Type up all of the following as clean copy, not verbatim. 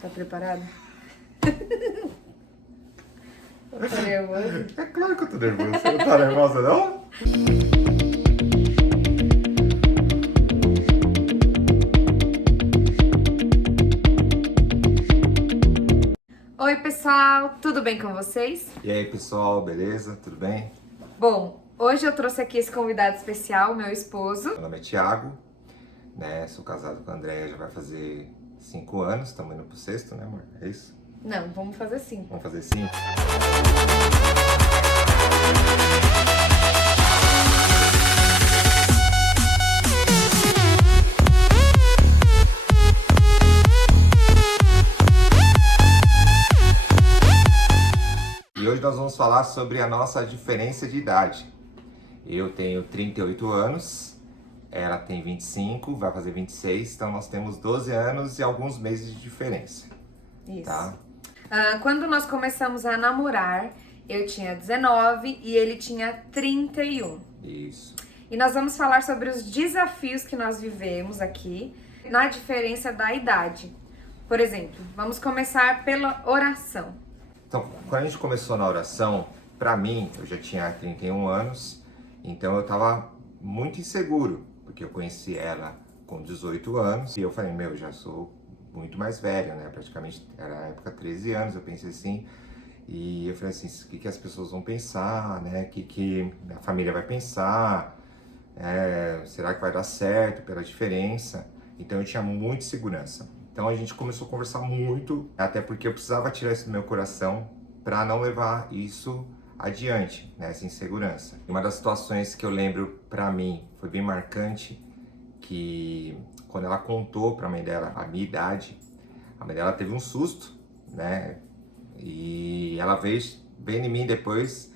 Tá preparado? Tá nervoso? É claro que eu tô nervoso. Você não tá nervosa, não? Oi, pessoal, tudo bem com vocês? E aí, pessoal, beleza? Tudo bem? Bom, hoje eu trouxe aqui esse convidado especial, meu esposo. Meu nome é Thiago, né? Sou casado com a Andréia, já vai fazer 5 anos. Estamos indo pro sexto, né, amor? É isso? Não, vamos fazer assim. Vamos fazer 5? E hoje nós vamos falar sobre a nossa diferença de idade. Eu tenho 38 anos, ela tem 25, vai fazer 26, então nós temos 12 anos e alguns meses de diferença, Isso. tá? Quando nós começamos a namorar, eu tinha 19 e ele tinha 31. Isso. E nós vamos falar sobre os desafios que nós vivemos aqui na diferença da idade. Por exemplo, vamos começar pela oração. Então, quando a gente começou na oração, pra mim, eu já tinha 31 anos, então eu tava muito inseguro, porque eu conheci ela com 18 anos e eu falei, meu, já sou muito mais velho, né? Praticamente era na época 13 anos, eu pensei assim, e eu falei assim, o que as pessoas vão pensar, né? O que a família vai pensar, será que vai dar certo pela diferença? Então eu tinha muita segurança. Então a gente começou a conversar muito, até porque eu precisava tirar isso do meu coração para não levar isso adiante, né, essa insegurança. Uma das situações que eu lembro para mim foi bem marcante, que quando ela contou para a mãe dela a minha idade, a mãe dela teve um susto, né, e ela veio bem em mim depois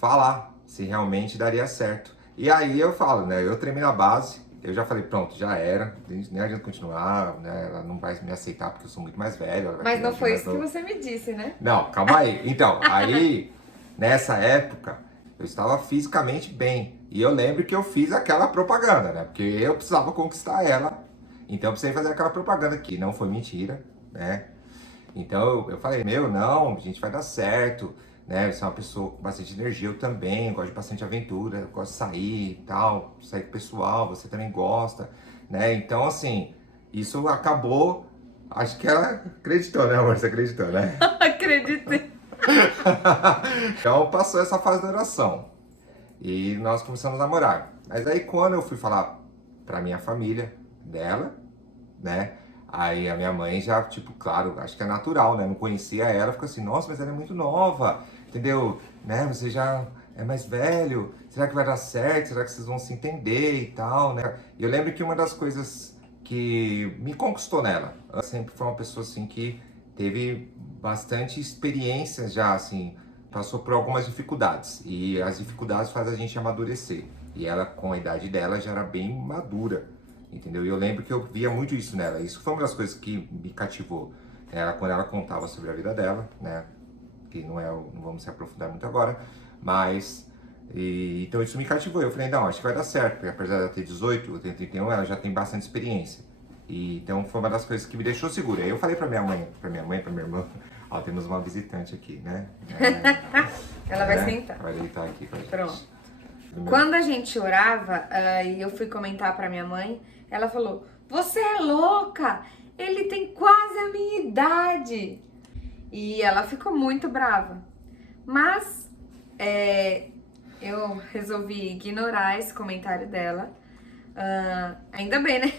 falar se realmente daria certo. E aí eu falo, né, eu tremi na base. Eu já falei, pronto, já era, nem adianta continuar, né? Ela não vai me aceitar porque eu sou muito mais velho. Ela vai Mas querer não agir foi mais isso que novo. você me disse, né? Não, calma aí. Então, aí, nessa época, eu estava fisicamente bem. E eu lembro que eu fiz aquela propaganda, né? Porque eu precisava conquistar ela. Então eu precisei fazer aquela propaganda que não foi mentira, né? Então eu falei, meu, não, a gente vai dar certo, né? Você é uma pessoa com bastante energia, eu também, gosto de bastante aventura, eu gosto de sair e tal, sair com o pessoal, você também gosta, né? Então, assim, isso acabou, acho que ela acreditou, né, amor? Você acreditou, né? Acreditei. Então passou essa fase da oração e nós começamos a namorar. Mas aí quando eu fui falar pra minha família dela, né? Aí a minha mãe já, tipo, claro, acho que é natural, né? Não conhecia ela, ficou assim, nossa, mas ela é muito nova, entendeu? Né? Você já é mais velho, será que vai dar certo? Será que vocês vão se entender e tal, né? E eu lembro que uma das coisas que me conquistou nela, ela sempre foi uma pessoa, assim, que teve bastante experiência já, assim, passou por algumas dificuldades. E as dificuldades fazem a gente amadurecer. E ela, com a idade dela, já era bem madura. Entendeu? E eu lembro que eu via muito isso nela. Isso foi uma das coisas que me cativou. Era quando ela contava sobre a vida dela, né? Que não vamos se aprofundar muito agora, mas então isso me cativou. Eu falei, não, acho que vai dar certo, porque apesar de ela ter 18, eu tenho 31, ela já tem bastante experiência. E então foi uma das coisas que me deixou segura. Aí eu falei pra minha mãe, pra minha irmã, ó, temos uma visitante aqui, né? Ela vai sentar. Vai deitar aqui com a gente. Pronto. Quando a gente orava, e eu fui comentar pra minha mãe, ela falou, você é louca, ele tem quase a minha idade. E ela ficou muito brava. Mas eu resolvi ignorar esse comentário dela. Ainda bem, né?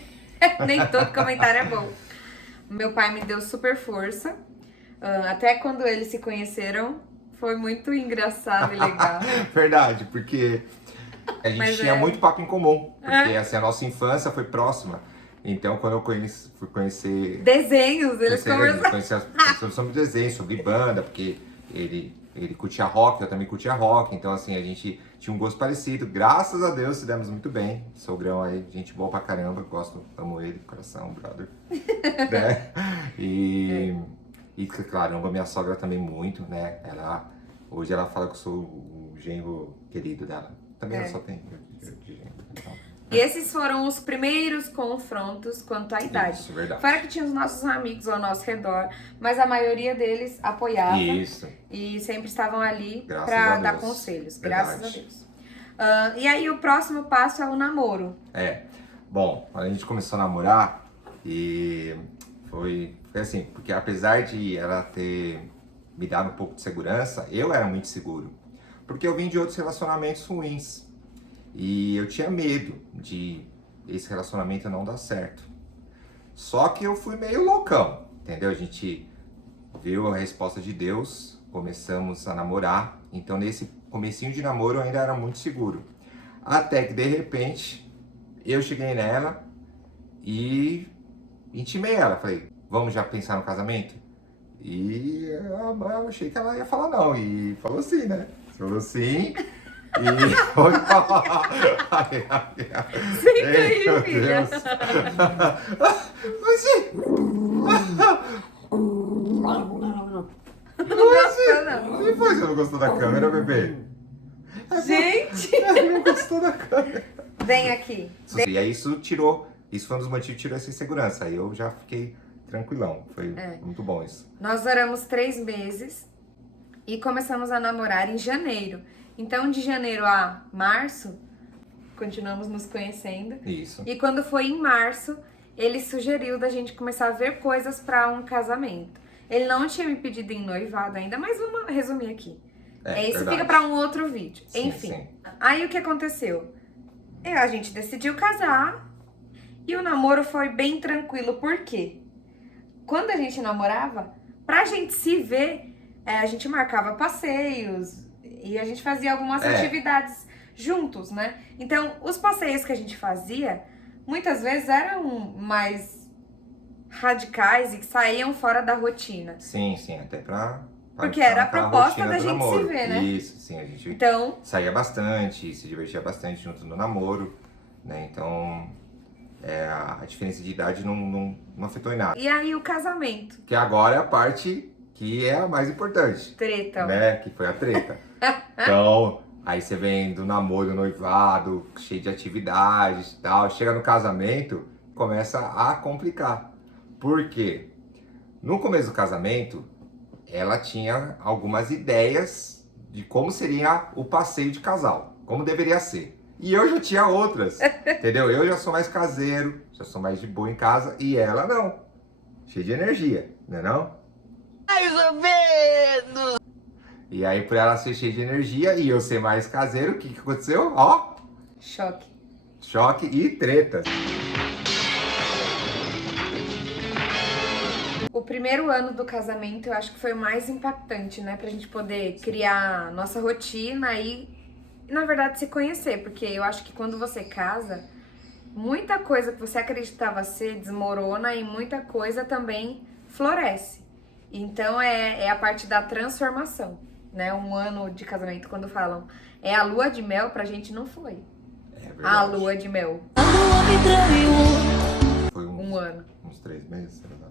Nem todo comentário é bom. Meu pai me deu super força. Até quando eles se conheceram, foi muito engraçado e legal. Verdade, porque a gente Mas tinha é. muito papo em comum, porque assim, a nossa infância foi próxima. Então, quando eu fui conhecer... Desenhos, eles conversaram. Conhecer sobre desenho, sobre banda, porque ele curtia rock, eu também curtia rock. Então, assim, a gente tinha um gosto parecido. Graças a Deus, se demos muito bem. Sogrão aí, gente boa pra caramba. Gosto, amo ele, coração, brother. Né? E, claro, amo a minha sogra também muito, né? Hoje ela fala que eu sou o genro querido dela. Também eu só tenho de genro. Então. E esses foram os primeiros confrontos quanto à idade. Isso, verdade. Fora que tinha os nossos amigos ao nosso redor, mas a maioria deles apoiava. Isso. E sempre estavam ali Graças para a dar Deus. conselhos. Verdade. Graças a Deus. E aí o próximo passo é o namoro. Bom, a gente começou a namorar e foi assim, porque apesar de ela ter me dado um pouco de segurança, eu era muito seguro. Porque eu vim de outros relacionamentos ruins. E eu tinha medo de esse relacionamento não dar certo. Só que eu fui meio loucão, entendeu? A gente viu a resposta de Deus, começamos a namorar. Então nesse comecinho de namoro eu ainda era muito seguro. Até que de repente eu cheguei nela e intimei ela. Falei, vamos já pensar no casamento? E eu achei que ela ia falar não. E falou sim, né? Falou sim. E foi falar. Senta aí, filha. Mas Não gostou, não. e foi, você não gostou da câmera, bebê? Gente! Não gostou da câmera. Vem aqui. E aí isso foi um dos motivos que tirou essa insegurança. Aí eu já fiquei tranquilão. Foi muito bom isso. Nós oramos 3 meses e começamos a namorar em janeiro. Então, de janeiro a março, continuamos nos conhecendo. Isso. E quando foi em março, ele sugeriu da gente começar a ver coisas para um casamento. Ele não tinha me pedido em noivado ainda, mas vamos resumir aqui. Isso verdade. fica para um outro vídeo. Sim, Enfim. sim. Aí o que aconteceu? A gente decidiu casar e o namoro foi bem tranquilo. Por quê? Quando a gente namorava, pra gente se ver, a gente marcava passeios e a gente fazia algumas atividades juntos, né? Então, os passeios que a gente fazia, muitas vezes eram mais radicais e que saíam fora da rotina. Sim, até pra Porque era a proposta rotina da do gente namoro. se ver, né? Isso, sim, a gente Então, saía bastante, se divertia bastante junto no namoro, né? Então, a diferença de idade não afetou em nada. e aí o casamento? Que agora é a parte que é a mais importante, Treta. né? Que foi a treta. Então, aí você vem do namoro, noivado, cheio de atividades e tal, chega no casamento, começa a complicar. Por quê? No começo do casamento, ela tinha algumas ideias de como seria o passeio de casal, como deveria ser. E eu já tinha outras, entendeu? Eu já sou mais caseiro, já sou mais de boa em casa, e ela não. Cheia de energia, né não? Mais ou menos! E aí, por ela ser cheia de energia e eu ser mais caseiro, o que aconteceu? Ó, Choque. choque e treta. O primeiro ano do casamento eu acho que foi o mais impactante, né? Pra gente poder criar nossa rotina e, na verdade, se conhecer. Porque eu acho que quando você casa, muita coisa que você acreditava ser desmorona e muita coisa também floresce. Então é a parte da transformação, né? Um ano de casamento, quando falam a lua de mel, pra gente não foi. É verdade. A lua de mel. Foi Um ano. uns 3 meses, sei lá.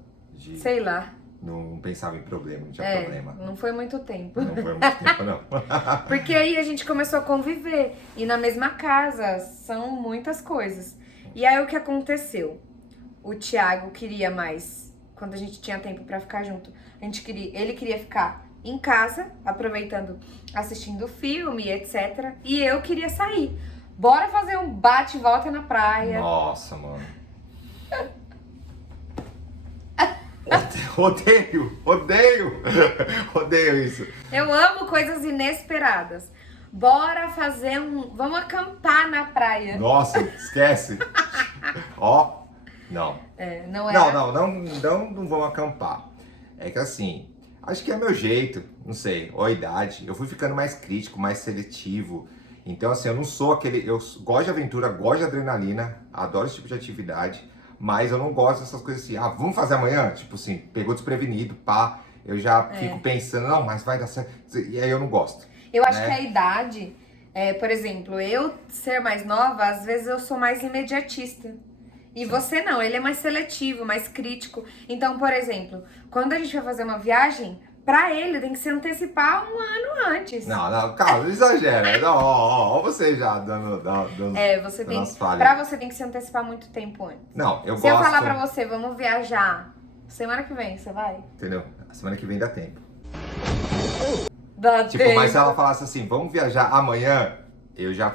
Sei lá. Não pensava em problema, não tinha problema. Não foi muito tempo. Não foi muito tempo, não. Porque aí a gente começou a conviver. E na mesma casa, são muitas coisas. E aí o que aconteceu? O Thiago queria mais, quando a gente tinha tempo pra ficar junto. Ele queria ficar em casa, aproveitando, assistindo filme, etc. E eu queria sair. Bora fazer um bate e volta na praia. Nossa, mano. Odeio isso. Eu amo coisas inesperadas. Bora fazer vamos acampar na praia. Nossa, esquece. Ó, não. Não era. Não vão acampar. É que assim, acho que é meu jeito, não sei, ou a idade. Eu fui ficando mais crítico, mais seletivo. Então, assim, eu não sou aquele. Eu gosto de aventura, gosto de adrenalina, adoro esse tipo de atividade, mas eu não gosto dessas coisas assim, vamos fazer amanhã? Tipo assim, pegou desprevenido, pá. Eu já fico pensando, não, mas vai dar certo. E aí eu não gosto. Eu acho que a idade, por exemplo, eu ser mais nova, às vezes eu sou mais imediatista. E você não, ele é mais seletivo, mais crítico. Então, por exemplo, quando a gente vai fazer uma viagem, Pra ele tem que se antecipar um ano antes. Não, calma, não exagera. Não, ó, você já dando Você tem, umas falhas. pra você tem que se antecipar muito tempo antes. Não, eu Se gosto... eu falar pra você, vamos viajar semana que vem, você vai? Entendeu? A semana que vem dá tempo. Dá Tipo, tempo. mas se ela falasse assim, vamos viajar amanhã, eu já...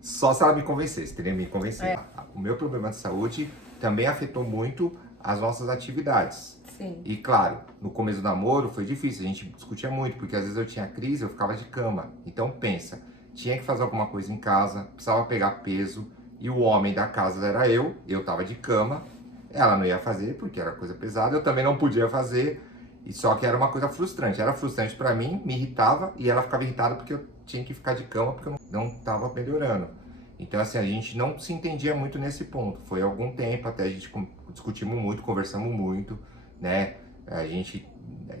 Só se ela me convencesse, teria que me convencer. O meu problema de saúde também afetou muito as nossas atividades. Sim. E claro, no começo do namoro foi difícil, a gente discutia muito, porque às vezes eu tinha crise, eu ficava de cama. Então pensa, tinha que fazer alguma coisa em casa, precisava pegar peso, e o homem da casa era eu tava de cama, ela não ia fazer porque era coisa pesada, eu também não podia fazer, e só que era uma coisa frustrante. Era frustrante pra mim, me irritava, e ela ficava irritada porque eu tinha que ficar de cama, porque eu não tava melhorando. Então assim, a gente não se entendia muito nesse ponto. Foi algum tempo até a gente discutimos muito, conversamos muito, né?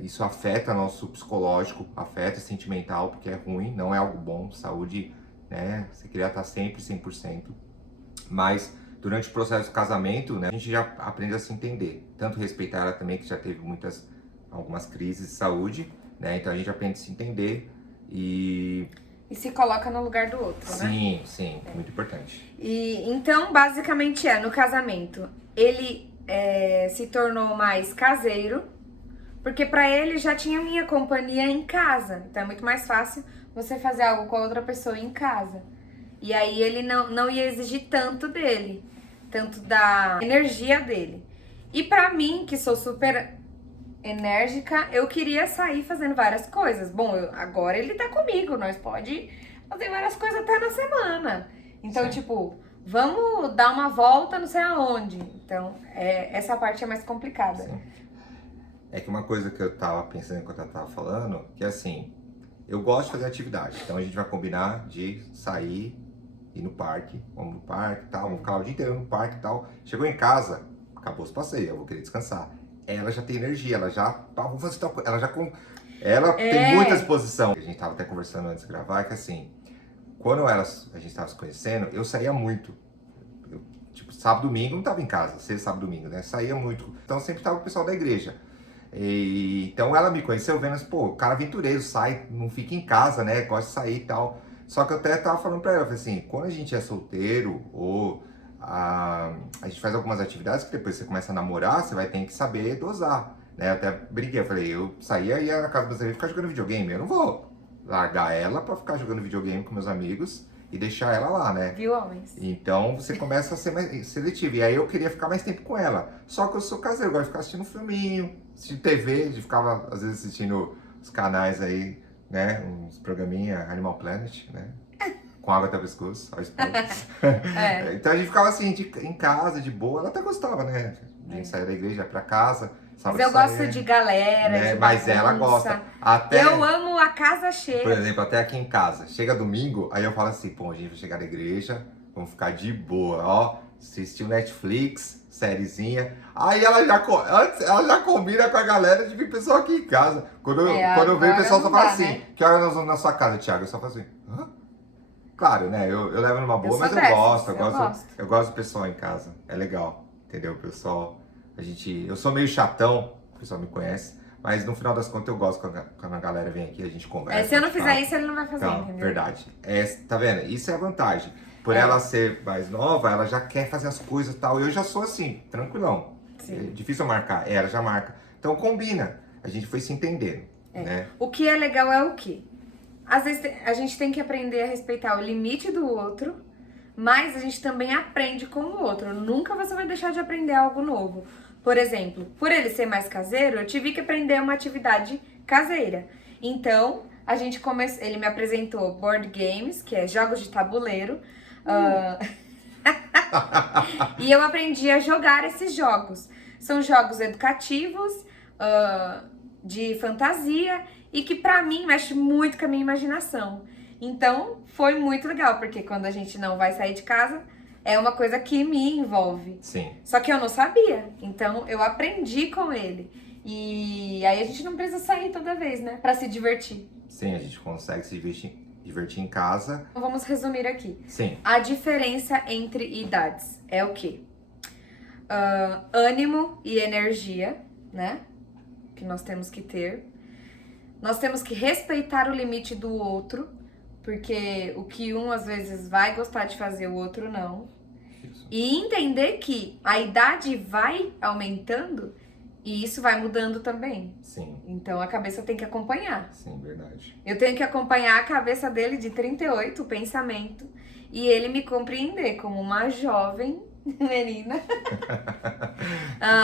Isso afeta nosso psicológico, afeta sentimental, porque é ruim, não é algo bom. Saúde, né? Você queria estar sempre 100%. Mas durante o processo do casamento, né, a gente já aprende a se entender. Tanto respeitar ela também, que já teve algumas crises de saúde, né? Então a gente aprende a se entender e se coloca no lugar do outro, né? Sim, muito importante. E então, basicamente no casamento, ele se tornou mais caseiro, porque pra ele já tinha minha companhia em casa. Então é muito mais fácil você fazer algo com a outra pessoa em casa. E aí ele não ia exigir tanto dele, tanto da energia dele. E pra mim, que sou super enérgica, eu queria sair fazendo várias coisas. Bom, agora ele tá comigo, nós pode fazer várias coisas até na semana. Então, tipo, vamos dar uma volta não sei aonde. Então, essa parte é mais complicada. Sim. É que uma coisa que eu tava pensando enquanto eu tava falando, que assim, eu gosto de fazer atividade. Então a gente vai combinar de sair, ir no parque, vamos no parque e tal, vamos ficar o dia inteiro no parque e tal. Chegou em casa, acabou os passeios, eu vou querer descansar. Ela já tem energia, ela já, vamos fazer tal coisa, ela tem muita disposição. A gente tava até conversando antes de gravar, que assim, quando a gente tava se conhecendo, eu saía muito. Tipo, sábado, domingo, não tava em casa, sexta, sábado, domingo, né? Saía muito. Então sempre tava o pessoal da igreja. Então ela me conheceu vendo assim, pô, o cara aventureiro, sai, não fica em casa, né? Gosta de sair e tal. Só que eu até tava falando pra ela, falei assim, quando a gente é solteiro ou a gente faz algumas atividades que depois você começa a namorar, você vai ter que saber dosar, né? Eu até brinquei, eu falei, eu saía e ia na casa dos meus amigos ficar jogando videogame, eu não vou largar ela pra ficar jogando videogame com meus amigos e deixar ela lá, né? Viu, homens? Então você começa a ser mais seletivo. E aí eu queria ficar mais tempo com ela. Só que eu sou caseiro, eu gosto de ficar assistindo filminho, assistindo TV, de ficava às vezes assistindo os canais aí, né? Uns programinha Animal Planet, né? Com água até o pescoço, ó, Então a gente ficava assim, em casa, de boa. Ela até gostava, né? De sair da igreja, ir pra casa. Mas eu gosto de galera, né? de Mas ela gosta. Até, eu amo a casa cheia. por exemplo, até aqui em casa. Chega domingo, aí eu falo assim, pô, a gente vai chegar na igreja, vamos ficar de boa, ó. Assistir o Netflix, sériezinha. Aí ela já combina com a galera de vir pessoal aqui em casa. Quando eu vejo o pessoal só fala assim, né? Que hora nós vamos na sua casa, Thiago? Eu só falo assim, hã? Claro, né? Eu levo numa boa, mas eu gosto do pessoal em casa. É legal, entendeu? O pessoal, eu sou meio chatão, o pessoal me conhece, mas no final das contas eu gosto quando a galera vem aqui, a gente conversa. Se eu não fizer isso, ele não vai fazer, entendeu? Verdade. Tá vendo? Isso é a vantagem. Por ela ser mais nova, ela já quer fazer as coisas e tal. Eu já sou assim, tranquilão. Sim. É difícil marcar, ela já marca. Então combina. A gente foi se entendendo, né? O que é legal é o quê? Às vezes a gente tem que aprender a respeitar o limite do outro, mas a gente também aprende com o outro. Nunca você vai deixar de aprender algo novo. Por exemplo, por ele ser mais caseiro, eu tive que aprender uma atividade caseira. Então, ele me apresentou board games, que é jogos de tabuleiro. E eu aprendi a jogar esses jogos. São jogos educativos, de fantasia, e que pra mim mexe muito com a minha imaginação. Então foi muito legal, porque quando a gente não vai sair de casa, é uma coisa que me envolve. Sim. Só que eu não sabia, então eu aprendi com ele. E aí a gente não precisa sair toda vez, né? Pra se divertir. Sim, a gente consegue se divertir em casa. Vamos resumir aqui. Sim. A diferença entre idades é o quê? Ânimo e energia, né? Que nós temos que ter. Nós temos que respeitar o limite do outro, porque o que um às vezes vai gostar de fazer, o outro não. Isso. E entender que a idade vai aumentando e isso vai mudando também. Sim, Então a cabeça tem que acompanhar. sim, verdade. Eu tenho que acompanhar a cabeça dele de 38, o pensamento, e ele me compreender como uma jovem menina,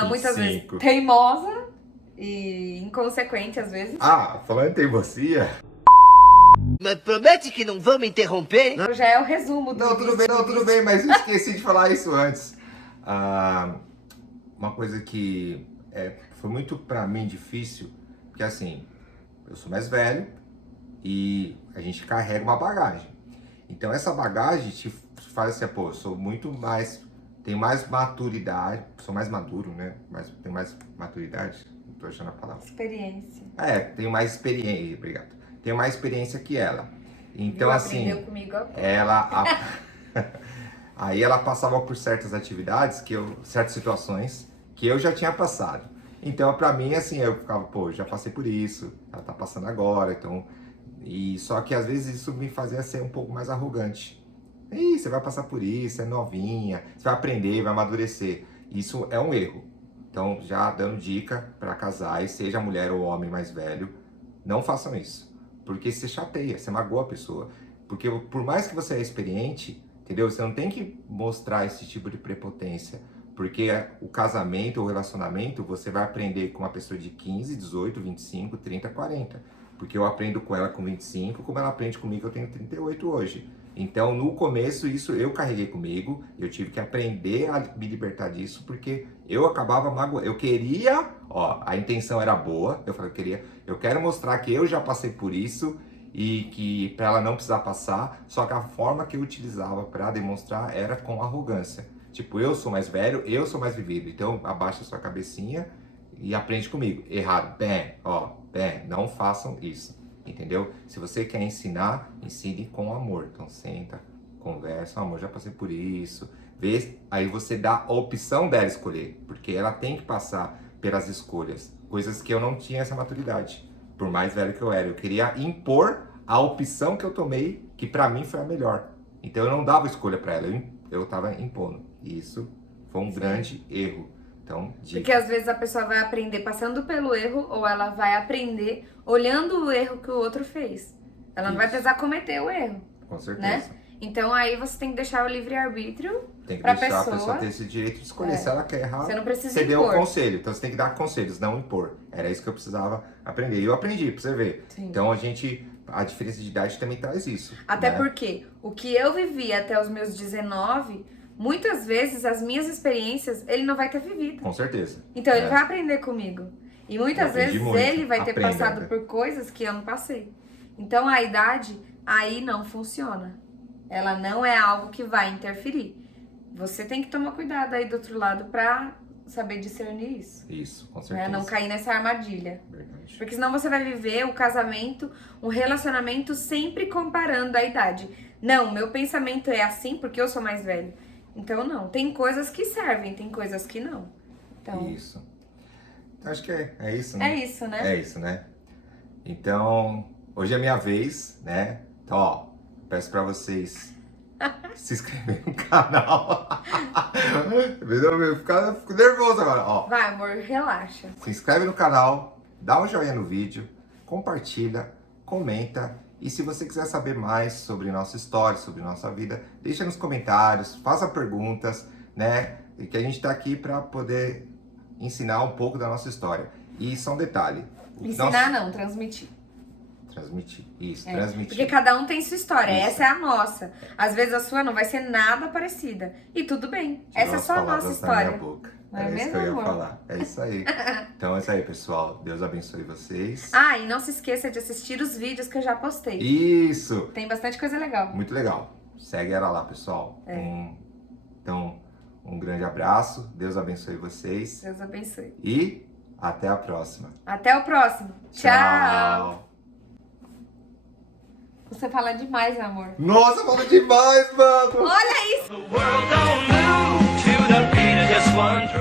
muitas vezes 25. teimosa e inconsequente às vezes. Ah, falando em teimosia... Mas promete que não vão me interromper? Já é o resumo do Não, tudo bem, mas eu esqueci de falar isso antes. Uma coisa que foi muito pra mim difícil, porque assim, eu sou mais velho e a gente carrega uma bagagem. Então essa bagagem te faz assim, pô, eu sou muito mais, tenho mais maturidade, sou mais maduro, né? Tenho mais maturidade, não tô achando a palavra. Experiência. Tenho mais experiência, obrigado. Tenho mais experiência que ela. Então Viu? assim, Aprendeu comigo agora. Aí ela passava por certas atividades, certas situações que eu já tinha passado. Então, pra mim, assim, eu ficava, pô, já passei por isso, ela tá passando agora, então... Só que às vezes isso me fazia ser um pouco mais arrogante. Ih, você vai passar por isso, é novinha, você vai aprender, vai amadurecer. Isso é um erro. Então, já dando dica para casais, seja mulher ou homem mais velho, não façam isso. Porque você chateia, você magoa a pessoa. Porque por mais que você é experiente, entendeu? Você não tem que mostrar esse tipo de prepotência. Porque o casamento ou relacionamento, você vai aprender com uma pessoa de 15, 18, 25, 30, 40. Porque eu aprendo com ela com 25, como ela aprende comigo, eu tenho 38 hoje. Então, no começo, isso eu carreguei comigo, eu tive que aprender a me libertar disso, porque eu acabava magoando. Eu queria, a intenção era boa, eu quero mostrar que eu já passei por isso e que para ela não precisar passar, só que a forma que eu utilizava para demonstrar era com arrogância. Tipo, eu sou mais velho, eu sou mais vivido, então abaixa sua cabecinha e aprende comigo. Errado, não façam isso, entendeu? Se você quer ensinar, ensine com amor. Então senta, conversa, amor, já passei por isso. Vê, aí você dá a opção dela escolher, porque ela tem que passar pelas escolhas, coisas que eu não tinha essa maturidade. Por mais velho que eu era, eu queria impor a opção que eu tomei, que pra mim foi a melhor. Então eu não dava escolha pra ela, eu tava impondo. E isso foi um grande erro. Então, porque às vezes a pessoa vai aprender passando pelo erro, ou ela vai aprender olhando o erro que o outro fez. Ela não vai precisar cometer o erro. Com certeza. Né? Então aí você tem que deixar o livre-arbítrio tem que pra deixar pessoa. A pessoa ter esse direito de escolher. Se ela quer errar, você não precisa você deu impor. o conselho. Então você tem que dar conselhos, não impor. Era isso que eu precisava aprender. E eu aprendi, pra você ver. Sim. Então a diferença de idade também traz isso. Até né? porque o que eu vivi até os meus 19, muitas vezes as minhas experiências ele não vai ter vivido. Com certeza. Então ele vai aprender comigo. E muitas vezes muito. ele vai ter Aprenda, passado né? por coisas que eu não passei. Então a idade aí não funciona. Ela não é algo que vai interferir. Você tem que tomar cuidado aí do outro lado pra saber discernir isso. Isso, com Né? certeza. Não cair nessa armadilha. Verdade. Porque senão você vai viver o casamento, um relacionamento sempre comparando a idade. Não, meu pensamento é assim porque eu sou mais velho. Então não, tem coisas que servem, tem coisas que não. Então, Isso. Então, acho que é isso, né? é isso, né? É isso, né? Então, hoje é minha vez, né? Então, peço pra vocês se inscreverem no canal. Eu fico nervoso agora, Vai, amor, relaxa. Se inscreve no canal, dá um joinha no vídeo, compartilha, comenta. E se você quiser saber mais sobre nossa história, sobre nossa vida, deixa nos comentários, faça perguntas, né? E que a gente tá aqui para poder ensinar um pouco da nossa história. E só um detalhe. Ensinar não, transmitir. Transmitir, isso, transmitir. Porque cada um tem sua história, Isso. essa é a nossa. Às vezes a sua não vai ser nada parecida. E tudo bem, essa é só a nossa história. Não é isso mesmo, que eu ia amor? falar. É isso aí. Então é isso aí, pessoal. Deus abençoe vocês. Ah, e não se esqueça de assistir os vídeos que eu já postei. Isso! Tem bastante coisa legal. Muito legal. Segue ela lá, pessoal. Então, um grande abraço. Deus abençoe vocês. Deus abençoe. E até a próxima. Até o próximo. Tchau. Tchau. Você fala demais, amor. Nossa, falou demais, mano! Olha isso! The world don't move to the beat of just one drum.